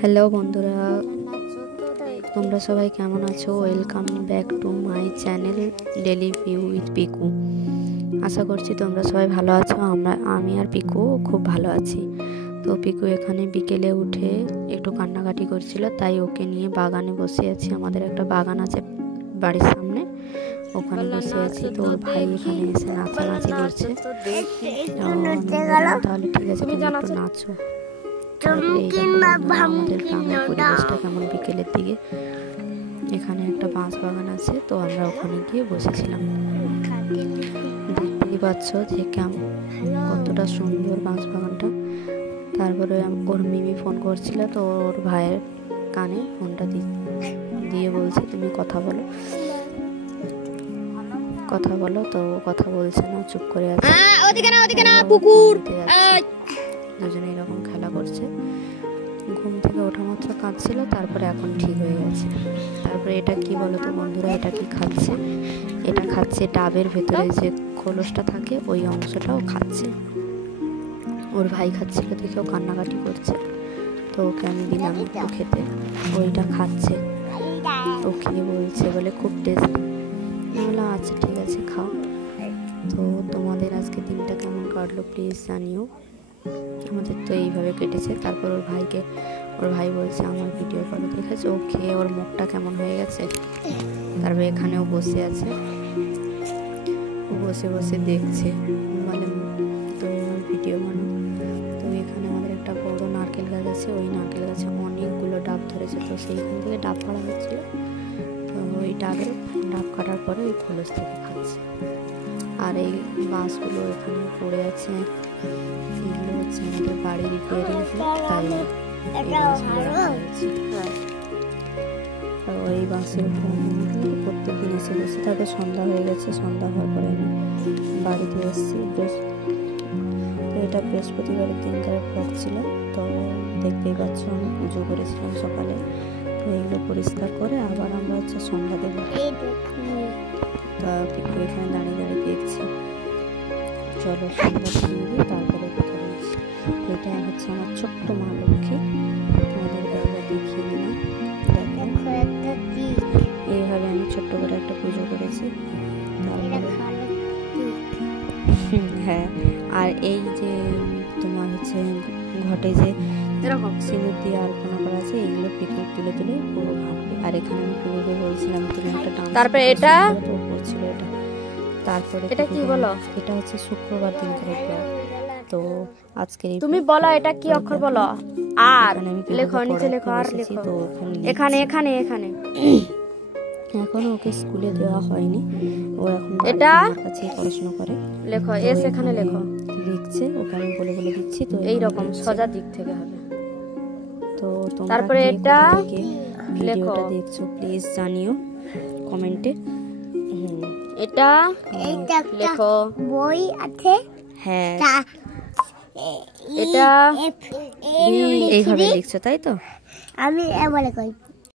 Hello বন্ধুরা, তোমরা সবাই কেমন আছো? Welcome back to my channel daily view with Piku. আশা করছি তোমরা সবাই ভালো আছো। আমি আর পিকু খুব ভালো আছি। তো পিকু এখানে বিকেলে উঠে একটু কান্নাকাটি করছিল, তাই ওকে নিয়ে বাগানে বসে আছি। আমাদের একটা বাগান আছে বাড়ির সামনে, ওখানে বসে আছি। তো ওর ভাই এখানে এসে নাচানাচি করছে। তাহলে ঠিক আছে, তুমি একটু নাচো। আমাদের গ্রামের পরিবেশটা কেমন বিকেলের দিকে। এখানে একটা বাঁশ বাগান আছে, তো আমরা ওখানে গিয়ে বসেছিলাম। দেখতেই পাচ্ছ যে কতটা সুন্দর বাঁশ বাগানটা। তারপরে ওর মিমি ফোন করছিল, তো ওর ভাইয়ের কানে ফোনটা দিয়ে বলছে তুমি কথা বলো। তো কথা বলছে না, চুপ করে আছে। দুজনে এরকম খেলা করছে। ঘুম থেকে ওঠা মাত্র কাঁদছিল, তারপরে এখন ঠিক হয়ে গেছে। তারপরে এটা কি বলো তো বন্ধুরা, এটা কি খাচ্ছে? এটা খাচ্ছে ডাবের ভেতরে যে খোলসটা থাকে, ওই অংশটাও খাচ্ছে। ওর ভাই খাচ্ছিল দেখেও কান্নাকাটি করছে, তো ওকে আমি দিলাম একটু খেতে। ওইটা খাচ্ছে, ও খেয়ে বলছে বলে খুব টেস্ট। বললাম আচ্ছা ঠিক আছে খাও। তো তোমাদের আজকে দিনটা কেমন কাটলো প্লিজ জানিও। আমাদের তো এইভাবে কেটেছে। তারপর ওর ভাই বলছে আমার ভিডিও করো, দেখেছো ও খেয়ে ওর মুখটা কেমন হয়ে গেছে। তারপর এখানেও বসে আছে, ও বসে বসে দেখছে, মানে তুমি আমার ভিডিও বানাও। তো এখানে আমাদের একটা বড় নারকেল গাছ আছে, ওই নারকেল গাছে অনেকগুলো ডাব ধরেছে, তো সেইখান থেকে ডাব কাটা হচ্ছিল। তো ওই ডাব কাটার পরে ওই খোলস থেকে খাচ্ছে। আর এই বাঁশগুলো এখানে পড়ে আছে, এগুলো হচ্ছে আমাদের বাড়ির রিপেয়ারিং, তাই ওই বাঁশের উপর প্রত্যেক দিন এসে বসে। তারপর সন্ধ্যা হয়ে গেছে, সন্ধ্যা হওয়ার পরে আমি বাড়িতে এসেছি। তো এটা বৃহস্পতিবারের দিনকার ব্লগ ছিল। তো দেখতেই পাচ্ছ আমি পুজো করেছিলাম সকালে। তো এইগুলো পরিষ্কার করে আবার আমরা হচ্ছে সন্ধ্যা দেবো। তা পিকু এখানে দাঁড়িয়ে দেখছি। চলো সন্ধ্যা দিয়ে দিই, তারপরে কথা বলছি। এটা হচ্ছে আমার ছোট্ট মা লক্ষ্মী, তোমাদেরকে আবার দেখিয়ে দিলাম। এইভাবে আমি ছোট্ট করে একটা পুজো করেছি। হ্যাঁ, আর এই যে তোমার হচ্ছে ঘটে যে এরকম সিঁদুর দিয়ে আলপনা করা আছে, এইগুলো পিকু তুলে পুরো ঘাটবে। আর এখানে আমি পুরোকে বলছিলাম তুমি একটা ডান্স, তারপরে এটা করছিল এটা। তারপরে এটা কি বলো, এটা হচ্ছে শুক্রবার দিনকার ব্লগ। তো আজকে তুমি বলো এটা কি অক্ষর বলো, আর লেখো নিচে লেখো, আর লেখো এখানে এখানে এখানে। এখনো ওকে স্কুলে দেওয়া হয়নি, ও এখন এটা আমার কাছেই পড়াশোনা করে। লেখো এস, এখানে লেখো, লিখছে, ওকে আমি বলে দিচ্ছি। তো এই রকম সোজা দিক থেকে হবে। তো তারপরে এটা লেখো, দেখছো প্লিজ জানিও কমেন্টে। এটা লেখো, বই আছে। হ্যাঁ, এটা এইভাবে লিখছো তাই তো? আমি বলে কই